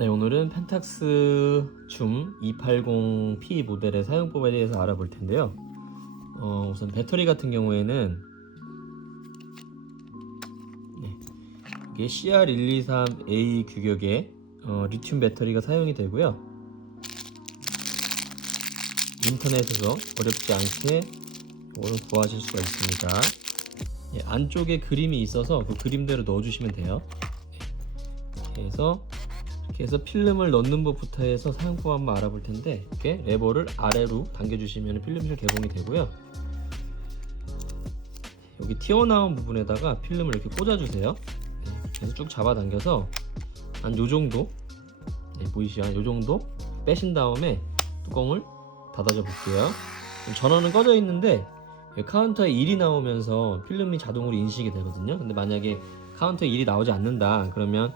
네, 오늘은 펜탁스 줌 280p 모델의 사용법에 대해서 알아볼 텐데요. 우선 배터리 같은 경우에는 이게 CR123A 규격의 리튬 배터리가 사용이 되고요. 인터넷에서 어렵지 않게 이걸 구하실 수가 있습니다. 안쪽에 그림이 있어서 그 그림대로 넣어주시면 돼요. 이렇게 해서 필름을 넣는 법부터 해서 사용법 한번 알아볼 텐데, 이렇게 레버를 아래로 당겨주시면 필름실 개봉이 되고요. 여기 튀어나온 부분에다가 필름을 이렇게 꽂아주세요. 그래서 쭉 잡아당겨서 한 요정도, 보이시죠? 요정도 빼신 다음에 뚜껑을 닫아줘 볼게요. 전원은 꺼져 있는데 카운터에 1이 나오면서 필름이 자동으로 인식이 되거든요. 근데 만약에 카운터에 1이 나오지 않는다 그러면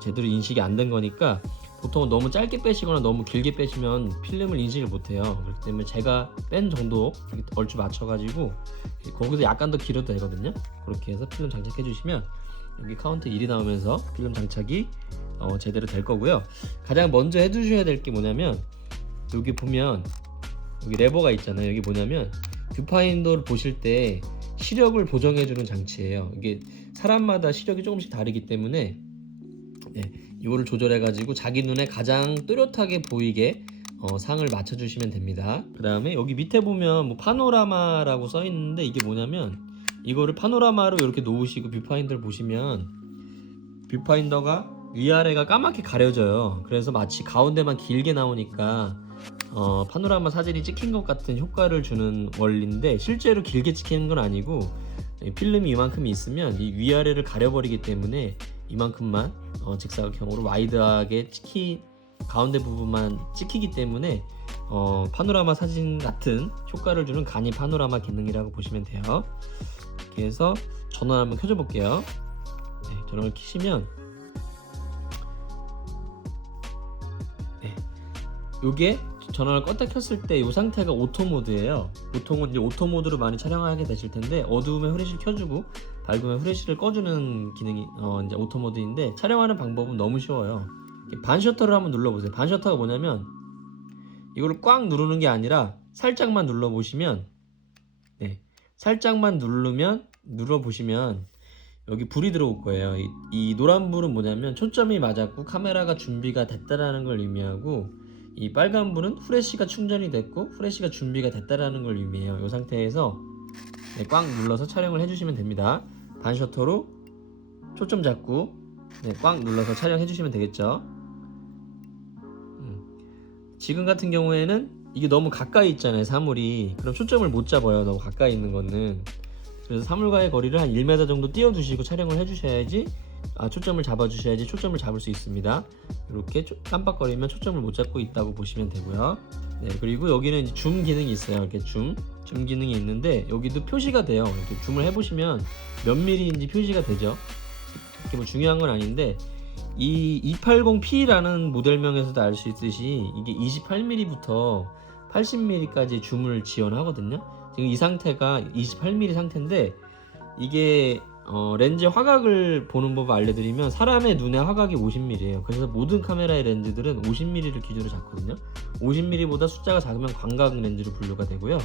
제대로 인식이 안 된 거니까, 보통은 너무 짧게 빼시거나 너무 길게 빼시면 필름을 인식을 못해요. 그렇기 때문에 제가 뺀 정도 얼추 맞춰가지고 거기서 약간 더 길어도 되거든요. 그렇게 해서 필름 장착해 주시면 여기 카운터 1이 나오면서 필름 장착이 제대로 될 거고요. 가장 먼저 해주셔야 될 게 뭐냐면, 여기 보면 여기 레버가 있잖아요. 여기 뭐냐면 뷰파인더를 보실 때 시력을 보정해 주는 장치예요. 이게 사람마다 시력이 조금씩 다르기 때문에 이거를 조절해 가지고 자기 눈에 가장 뚜렷하게 보이게 상을 맞춰 주시면 됩니다. 그 다음에 여기 밑에 보면 뭐 파노라마라고 써 있는데, 이게 뭐냐면 이거를 파노라마로 이렇게 놓으시고 뷰파인더를 보시면 뷰파인더가 위아래가 까맣게 가려져요. 그래서 마치 가운데만 길게 나오니까 파노라마 사진이 찍힌 것 같은 효과를 주는 원리인데, 실제로 길게 찍히는 건 아니고 필름이 이만큼 있으면 이 위아래를 가려버리기 때문에 이만큼만 직사각형으로 와이드하게 가운데 부분만 찍히기 때문에 파노라마 사진 같은 효과를 주는 간이 파노라마 기능이라고 보시면 돼요. 이렇게 해서 전원 한번 켜줘 볼게요. 전원을 켜시면 요게 전원을 껐다 켰을 때 이 상태가 오토 모드예요. 보통은 이제 오토 모드로 많이 촬영하게 되실 텐데, 어두우면 후레쉬를 켜주고 밝으면 후레쉬를 꺼주는 기능이 이제 오토 모드인데, 촬영하는 방법은 너무 쉬워요. 반 셔터를 한번 눌러보세요. 반 셔터가 뭐냐면 이거를 꽉 누르는 게 아니라 살짝만 눌러보시면, 살짝만 눌러보시면 여기 불이 들어올 거예요. 이 노란 불은 뭐냐면 초점이 맞았고 카메라가 준비가 됐다라는 걸 의미하고, 이 빨간 불은 후레쉬가 충전이 됐고 후레쉬가 준비가 됐다라는 걸 의미해요. 이 상태에서 꽉 눌러서 촬영을 해주시면 됩니다. 반 셔터로 초점 잡고 꽉 눌러서 촬영해 주시면 되겠죠. 지금 같은 경우에는 이게 너무 가까이 있잖아요, 사물이. 그럼 초점을 못 잡아요, 너무 가까이 있는 거는. 그래서 사물과의 거리를 한 1m 정도 띄워 두시고 촬영을 해 주셔야지, 초점을 잡아 주셔야지 초점을 잡을 수 있습니다. 이렇게 깜빡거리면 초점을 못 잡고 있다고 보시면 되고요. 그리고 여기는 이제 줌 기능이 있어요. 이렇게 줌 기능이 있는데, 여기도 표시가 돼요. 이렇게 줌을 해보시면 몇 mm인지 표시가 되죠. 이렇게 뭐 중요한 건 아닌데, 이 280p라는 모델명에서도 알 수 있듯이 이게 28mm부터 80mm까지 줌을 지원하거든요. 지금 이 상태가 28mm 상태인데, 이게 렌즈 화각을 보는 법을 알려드리면 사람의 눈의 화각이 50mm예요. 그래서 모든 카메라의 렌즈들은 50mm를 기준으로 잡거든요. 50mm보다 숫자가 작으면 광각 렌즈로 분류가 되고요,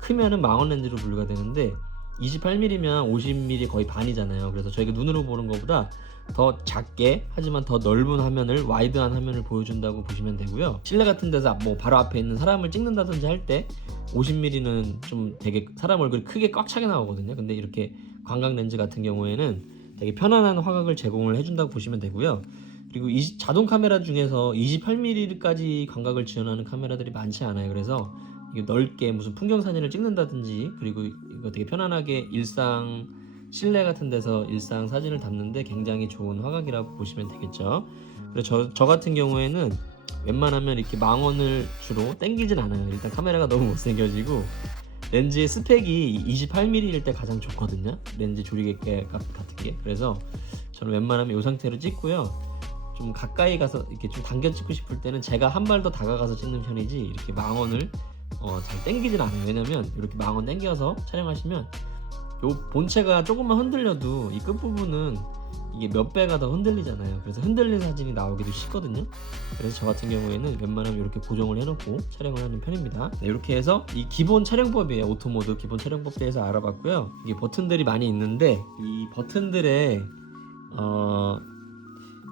크면은 망원 렌즈로 분류가 되는데, 28mm면 50mm 거의 반이잖아요. 그래서 저희가 눈으로 보는 것보다 더 작게 하지만 더 넓은 화면을, 와이드한 화면을 보여준다고 보시면 되고요. 실내 같은 데서 뭐 바로 앞에 있는 사람을 찍는다든지 할 때 50mm는 좀 되게 사람 얼굴이 크게 꽉 차게 나오거든요. 근데 이렇게 광각 렌즈 같은 경우에는 되게 편안한 화각을 제공을 해준다고 보시면 되고요. 그리고 자동 카메라 중에서 28mm까지 광각을 지원하는 카메라들이 많지 않아요. 그래서 이게 넓게 무슨 풍경 사진을 찍는다든지, 그리고 이거 되게 편안하게 실내 같은 데서 일상 사진을 담는데 굉장히 좋은 화각이라고 보시면 되겠죠. 그래서 저 같은 경우에는 웬만하면 이렇게 망원을 주로 땡기진 않아요. 일단 카메라가 너무 못생겨지고 렌즈의 스펙이 28mm일 때 가장 좋거든요, 렌즈 조리개 같은 게. 그래서 저는 웬만하면 이 상태로 찍고요. 좀 가까이 가서 이렇게 좀 당겨 찍고 싶을 때는 제가 한 발 더 다가가서 찍는 편이지, 이렇게 망원을 잘 땡기진 않아요. 왜냐면 이렇게 망원 땡겨서 촬영하시면 요 본체가 조금만 흔들려도 이 끝부분은 이게 몇 배가 더 흔들리잖아요. 그래서 흔들린 사진이 나오기도 쉽거든요. 그래서 저 같은 경우에는 웬만하면 이렇게 고정을 해놓고 촬영을 하는 편입니다. 네, 이렇게 해서 이 기본 촬영법이에요. 오토모드 기본 촬영법 대해서 알아봤고요. 이게 버튼들이 많이 있는데 이 버튼들의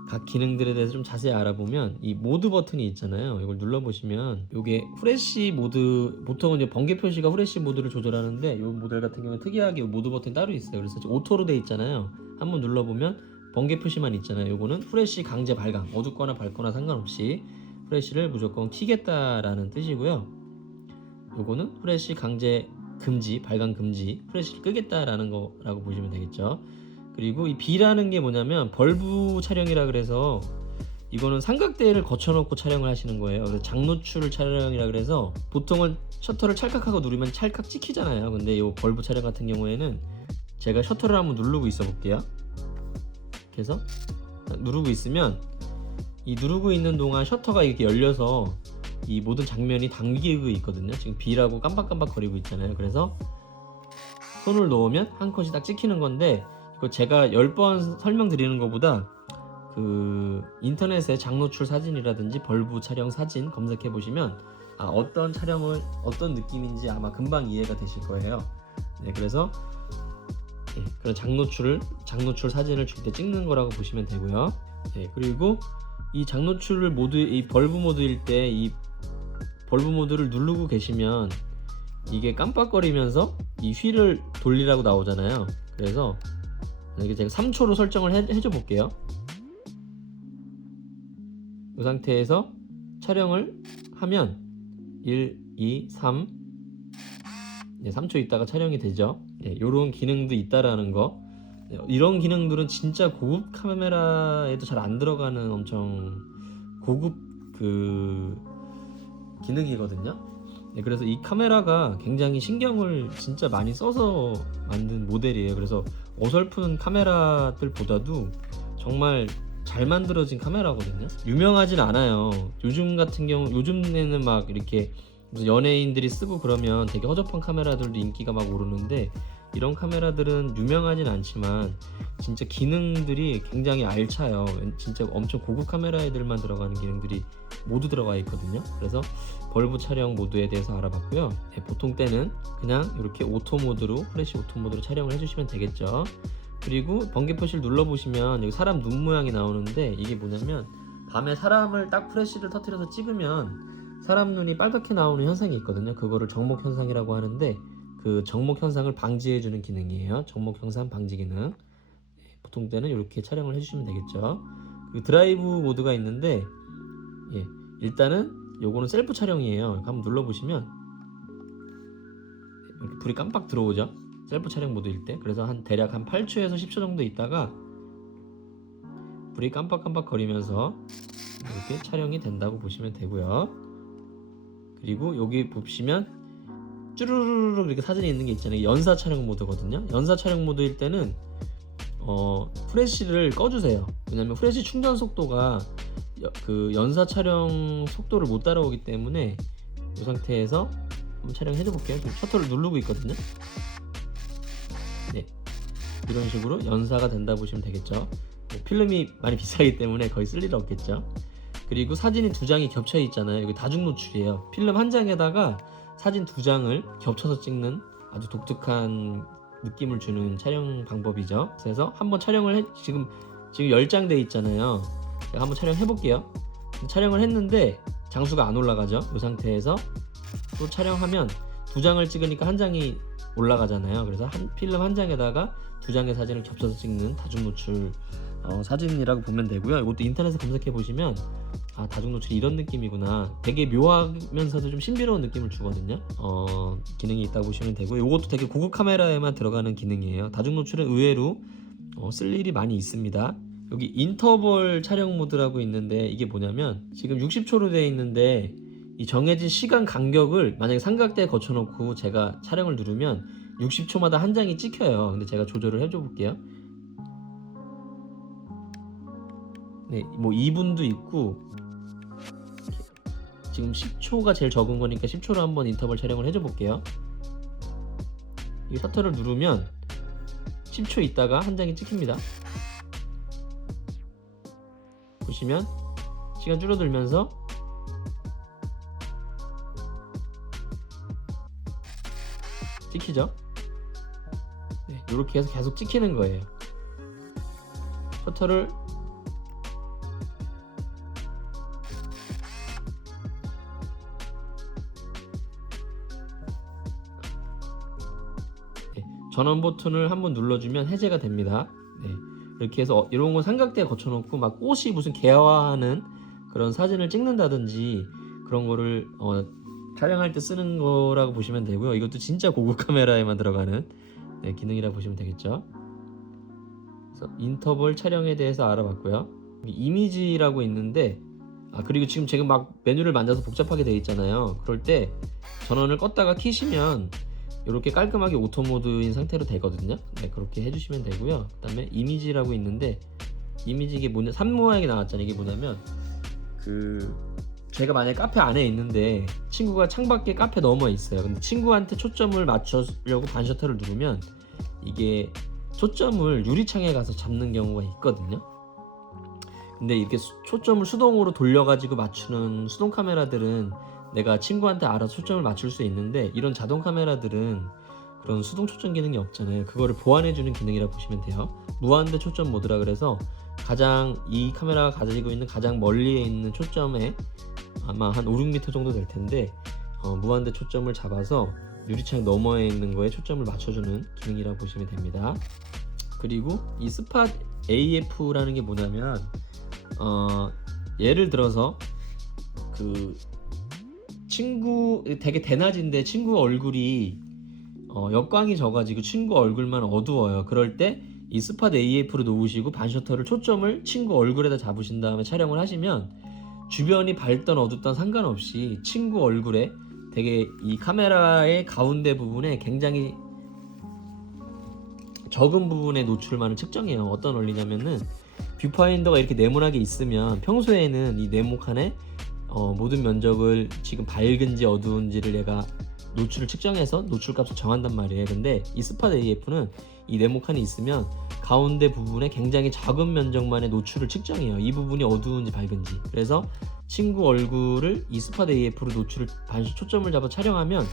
각 기능들에 대해서 좀 자세히 알아보면 이 모드 버튼이 있잖아요. 이걸 눌러보시면 이게 후레쉬 모드, 보통은 이제 번개 표시가 후레쉬 모드를 조절하는데 이 모델 같은 경우는 특이하게 모드 버튼이 따로 있어요. 그래서 오토로 돼 있잖아요. 한번 눌러보면 번개 표시만 있잖아요. 이거는 후레쉬 강제 발광, 어둡거나 밝거나 상관없이 후레쉬를 무조건 켜겠다라는 뜻이고요. 요거는 후레쉬 강제 금지, 발광 금지, 후레쉬를 끄겠다라는 거라고 보시면 되겠죠. 그리고 이 B라는 게 뭐냐면 벌브 촬영이라 그래서 이거는 삼각대를 거쳐놓고 촬영을 하시는 거예요. 그래서 장노출 촬영이라 그래서 보통은 셔터를 찰칵하고 누르면 찰칵 찍히잖아요. 근데 이 벌브 촬영 같은 경우에는 제가 셔터를 한번 누르고 있어 볼게요. 그래서 누르고 있으면 이 누르고 있는 동안 셔터가 이렇게 열려서 이 모든 장면이 당기고 있거든요. 지금 B라고 깜빡깜빡 거리고 있잖아요. 그래서 손을 놓으면 한 컷이 딱 찍히는 건데 이거 제가 10번 설명드리는 것보다 그 인터넷에 장노출 사진이라든지 벌브 촬영 사진 검색해 보시면 어떤 촬영을 어떤 느낌인지 아마 금방 이해가 되실 거예요. 네, 그래서 그런 장노출 사진을 줄 때 찍는 거라고 보시면 되고요. 네, 그리고 이 장노출 모드, 이 벌브 모드일 때 이 벌브 모드를 누르고 계시면 이게 깜빡거리면서 이 휠을 돌리라고 나오잖아요. 그래서 이게 제가 3초로 설정을 해줘 볼게요. 이 상태에서 촬영을 하면 1, 2, 3 3초 있다가 촬영이 되죠. 이런 기능도 있다라는 거. 이런 기능들은 진짜 고급 카메라에도 잘 안 들어가는 엄청 고급 그 기능이거든요. 그래서 이 카메라가 굉장히 신경을 진짜 많이 써서 만든 모델이에요. 그래서 어설픈 카메라들보다도 정말 잘 만들어진 카메라거든요. 유명하진 않아요. 요즘에는 막 이렇게 무슨 연예인들이 쓰고 그러면 되게 허접한 카메라들도 인기가 막 오르는데 이런 카메라들은 유명하진 않지만 진짜 기능들이 굉장히 알차요. 진짜 엄청 고급 카메라에들만 들어가는 기능들이 모두 들어가 있거든요. 그래서 벌브 촬영 모드에 대해서 알아봤고요. 보통 때는 그냥 이렇게 오토 모드로, 후레쉬 오토 모드로 촬영을 해주시면 되겠죠. 그리고 번개 표시를 눌러보시면 여기 사람 눈 모양이 나오는데 이게 뭐냐면 밤에 사람을 딱 후레쉬를 터뜨려서 찍으면 사람 눈이 빨갛게 나오는 현상이 있거든요. 그거를 정목 현상이라고 하는데 그 정목 현상을 방지해주는 기능이에요. 정목 현상 방지 기능. 보통 때는 이렇게 촬영을 해주시면 되겠죠. 그 드라이브 모드가 있는데 일단은 요거는 셀프 촬영이에요. 한번 눌러보시면 이렇게 불이 깜빡 들어오죠. 셀프 촬영 모드일 때. 그래서 대략 한 8초에서 10초 정도 있다가 불이 깜빡깜빡 거리면서 이렇게 촬영이 된다고 보시면 되고요. 그리고 여기 보시면 쭈루루루 이렇게 사진이 있는 게 있잖아요. 연사 촬영 모드거든요. 연사 촬영 모드일 때는 프레쉬를 꺼주세요. 왜냐면 프레쉬 충전 속도가 그 연사 촬영 속도를 못 따라오기 때문에 이 상태에서 한번 촬영해 줘 볼게요. 셔터를 누르고 있거든요. 네, 이런 식으로 연사가 된다 보시면 되겠죠. 필름이 많이 비싸기 때문에 거의 쓸 일 없겠죠. 그리고 사진이 두 장이 겹쳐 있잖아요. 여기 다중 노출이에요. 필름 한 장에다가 사진 두 장을 겹쳐서 찍는 아주 독특한 느낌을 주는 촬영 방법이죠. 그래서 한번 촬영을 지금 10장 돼 있잖아요. 제가 한번 촬영해 볼게요. 촬영을 했는데 장수가 안 올라가죠. 이 상태에서 또 촬영하면 두 장을 찍으니까 한 장이 올라가잖아요. 그래서 필름 한 장에다가 두 장의 사진을 겹쳐서 찍는 다중 노출 사진이라고 보면 되고요. 이것도 인터넷에 검색해 보시면 다중 노출이 이런 느낌이구나. 되게 묘하면서도 좀 신비로운 느낌을 주거든요. 기능이 있다고 보시면 되고, 이것도 되게 고급 카메라에만 들어가는 기능이에요. 다중 노출은 의외로 쓸 일이 많이 있습니다. 여기 인터벌 촬영 모드라고 있는데 이게 뭐냐면 지금 60초로 되어 있는데 이 정해진 시간 간격을 만약에 삼각대에 거쳐 놓고 제가 촬영을 누르면 60초마다 한 장이 찍혀요. 근데 제가 조절을 해줘 볼게요. 네, 뭐 2분도 있고 지금 10초가 제일 적은 거니까 10초로 한번 인터벌 촬영을 해줘 볼게요. 이 셔터를 누르면 10초 있다가 한 장이 찍힙니다. 보시면 시간 줄어들면서 찍히죠? 네, 이렇게 해서 계속 찍히는 거예요. 셔터를 전원 버튼을 한번 눌러주면 해제가 됩니다. 네, 이렇게 해서 이런 건 삼각대에 거쳐놓고 막 꽃이 무슨 개화하는 그런 사진을 찍는다든지 그런 거를 촬영할 때 쓰는 거라고 보시면 되고요. 이것도 진짜 고급 카메라에만 들어가는 기능이라고 보시면 되겠죠. 그래서 인터벌 촬영에 대해서 알아봤고요. 이미지라고 있는데 그리고 지금 제가 막 메뉴를 만져서 복잡하게 되어 있잖아요. 그럴 때 전원을 껐다가 켜시면 이렇게 깔끔하게 오토 모드인 상태로 되거든요. 네, 그렇게 해주시면 되고요. 그 다음에 이미지라고 있는데 이미지 이게 뭐냐, 산 모양이 나왔잖아요. 이게 뭐냐면 제가 만약에 카페 안에 있는데 친구가 창밖에 카페 넘어 있어요. 근데 친구한테 초점을 맞추려고 반셔터를 누르면 이게 초점을 유리창에 가서 잡는 경우가 있거든요. 근데 이렇게 초점을 수동으로 돌려가지고 맞추는 수동 카메라들은 내가 친구한테 알아서 초점을 맞출 수 있는데 이런 자동 카메라들은 그런 수동 초점 기능이 없잖아요. 그거를 보완해주는 기능이라고 보시면 돼요. 무한대 초점 모드라 그래서 이 카메라가 가지고 있는 가장 멀리에 있는 초점에 아마 한 5, 6m 정도 될 텐데 무한대 초점을 잡아서 유리창 너머에 있는 거에 초점을 맞춰주는 기능이라고 보시면 됩니다. 그리고 이 스팟 AF라는 게 뭐냐면 예를 들어서 되게 대낮인데 친구 얼굴이 역광이 져가지고 친구 얼굴만 어두워요. 그럴 때 이 스팟 AF로 놓으시고 반셔터를 초점을 친구 얼굴에다 잡으신 다음에 촬영을 하시면 주변이 밝던 어둡던 상관없이 친구 얼굴에 되게 이 카메라의 가운데 부분에 굉장히 적은 부분의 노출만을 측정해요. 어떤 원리냐면은 뷰파인더가 이렇게 네모나게 있으면 평소에는 이 네모칸에 모든 면적을 지금 밝은지 어두운지를 얘가 노출을 측정해서 노출값을 정한단 말이에요. 근데 이 스팟 AF는 이 네모칸이 있으면 가운데 부분에 굉장히 작은 면적만의 노출을 측정해요. 이 부분이 어두운지 밝은지. 그래서 친구 얼굴을 이 스팟 AF로 초점을 잡아 촬영하면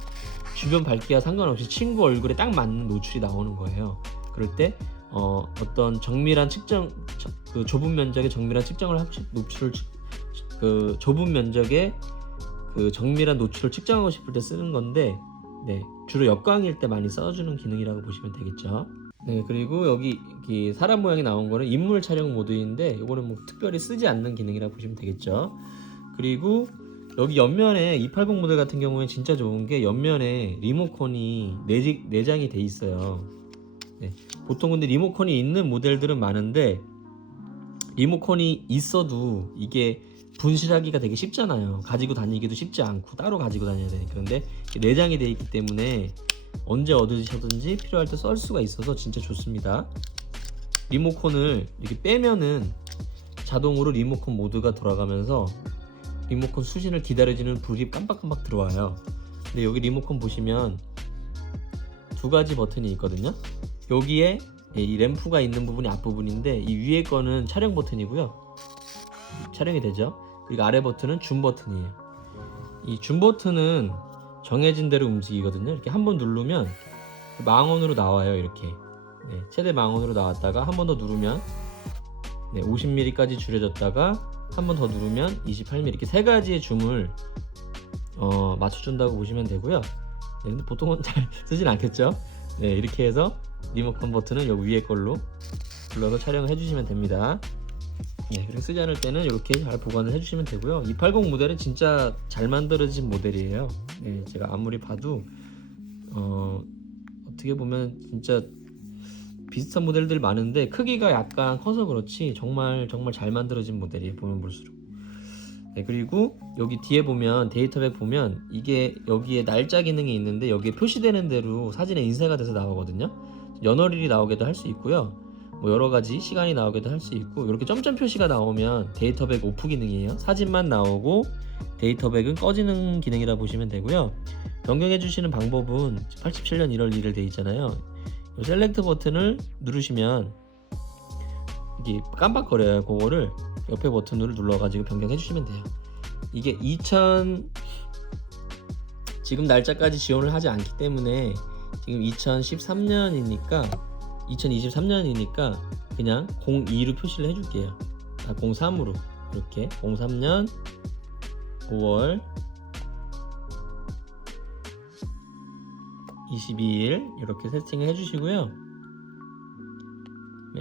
주변 밝기와 상관없이 친구 얼굴에 딱 맞는 노출이 나오는 거예요. 그럴 때 어떤 정밀한 측정, 좁은 면적의 정밀한 측정을 좁은 면적의 정밀한 노출을 측정하고 싶을 때 쓰는 건데, 네, 주로 역광일 때 많이 써주는 기능이라고 보시면 되겠죠. 네, 그리고 여기 사람 모양이 나온 거는 인물 촬영 모드인데 이거는 뭐 특별히 쓰지 않는 기능이라고 보시면 되겠죠. 그리고 여기 옆면에 280 모델 같은 경우에 진짜 좋은 게 옆면에 리모컨이 내장이 돼 있어요. 네, 보통 근데 리모컨이 있는 모델들은 많은데 리모컨이 있어도 이게 분실하기가 되게 쉽잖아요. 가지고 다니기도 쉽지 않고 따로 가지고 다녀야 되니까. 그런데 내장이 되어 있기 때문에 언제 얻으셔든지 필요할 때 쓸 수가 있어서 진짜 좋습니다. 리모컨을 이렇게 빼면은 자동으로 리모컨 모드가 돌아가면서 리모컨 수신을 기다려주는 불이 깜빡깜빡 들어와요. 근데 여기 리모컨 보시면 두 가지 버튼이 있거든요. 여기에 이 램프가 있는 부분이 앞부분인데 이 위에 거는 촬영 버튼이고요. 촬영이 되죠. 그리고 아래 버튼은 줌 버튼이에요. 이 줌 버튼은 정해진 대로 움직이거든요. 이렇게 한번 누르면 망원으로 나와요. 이렇게 최대 망원으로 나왔다가 한 번 더 누르면 50mm까지 줄여졌다가 한 번 더 누르면 28mm, 이렇게 세 가지의 줌을 맞춰준다고 보시면 되고요. 근데 보통은 잘 쓰진 않겠죠. 이렇게 해서 리모컨 버튼은 여기 위에 걸로 눌러서 촬영을 해주시면 됩니다. 그리고 쓰지 않을 때는 이렇게 잘 보관을 해주시면 되고요. 280 모델은 진짜 잘 만들어진 모델이에요. 제가 아무리 봐도 어떻게 보면 진짜 비슷한 모델들 많은데 크기가 약간 커서 그렇지 정말 잘 만들어진 모델이에요. 보면 볼수록. 그리고 여기 뒤에 보면 데이터백 보면 이게 여기에 날짜 기능이 있는데 여기에 표시되는 대로 사진에 인쇄가 돼서 나오거든요. 연월일이 나오게도 할 수 있고요. 뭐 여러가지 시간이 나오게도 할 수 있고, 이렇게 점점 표시가 나오면 데이터백 오프 기능이에요. 사진만 나오고 데이터백은 꺼지는 기능이라 보시면 되고요. 변경해 주시는 방법은 87년 1월 1일 돼 있잖아요. 셀렉트 버튼을 누르시면 이게 깜빡거려요. 그거를 옆에 버튼을 눌러가지고 변경해 주시면 돼요. 이게 지금 날짜까지 지원을 하지 않기 때문에 지금 2023년이니까 그냥 02로 표시를 해줄게요. 03으로 이렇게 03년 5월 22일 이렇게 세팅을 해주시고요.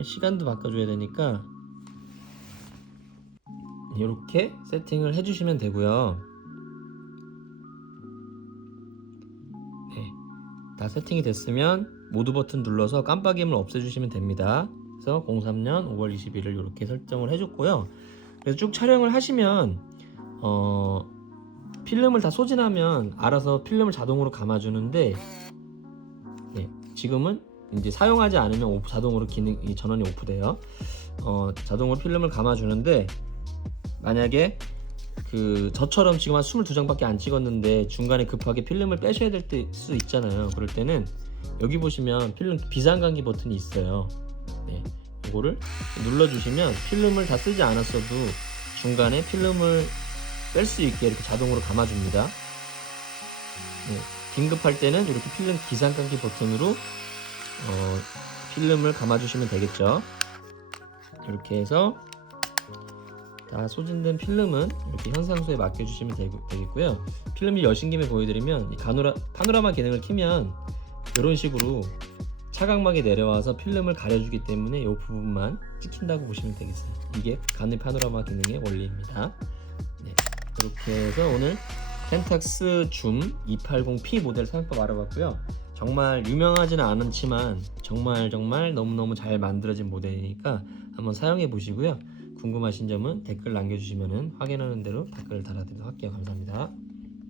시간도 바꿔줘야 되니까 이렇게 세팅을 해주시면 되고요. 네, 다 세팅이 됐으면 모두 버튼 눌러서 깜빡임을 없애주시면 됩니다. 그래서 03년 5월 21일 이렇게 설정을 해줬고요. 그래서 쭉 촬영을 하시면 필름을 다 소진하면 알아서 필름을 자동으로 감아주는데, 네, 지금은 이제 사용하지 않으면 자동으로 전원이 오프돼요. 자동으로 필름을 감아주는데, 만약에 저처럼 지금 한 22장밖에 안 찍었는데 중간에 급하게 필름을 빼셔야 될 수 있잖아요. 그럴 때는 여기 보시면 필름 비상감기 버튼이 있어요. 네, 이거를 눌러주시면 필름을 다 쓰지 않았어도 중간에 필름을 뺄 수 있게 이렇게 자동으로 감아줍니다. 네, 긴급할 때는 이렇게 필름 비상감기 버튼으로 필름을 감아주시면 되겠죠. 이렇게 해서 다 소진된 필름은 이렇게 현상소에 맡겨주시면 되겠고요. 필름이 여신 김에 보여드리면 이 파노라마 기능을 키면 이런 식으로 차각막이 내려와서 필름을 가려주기 때문에 이 부분만 찍힌다고 보시면 되겠어요. 이게 가늘 파노라마 기능의 원리입니다. 네, 이렇게 해서 오늘 펜탁스 줌 280p 모델 사용법 알아봤고요. 정말 유명하지는 않지만 정말 너무너무 잘 만들어진 모델이니까 한번 사용해 보시고요. 궁금하신 점은 댓글 남겨주시면 확인하는 대로 댓글을 달아드리도록 할게요. 감사합니다.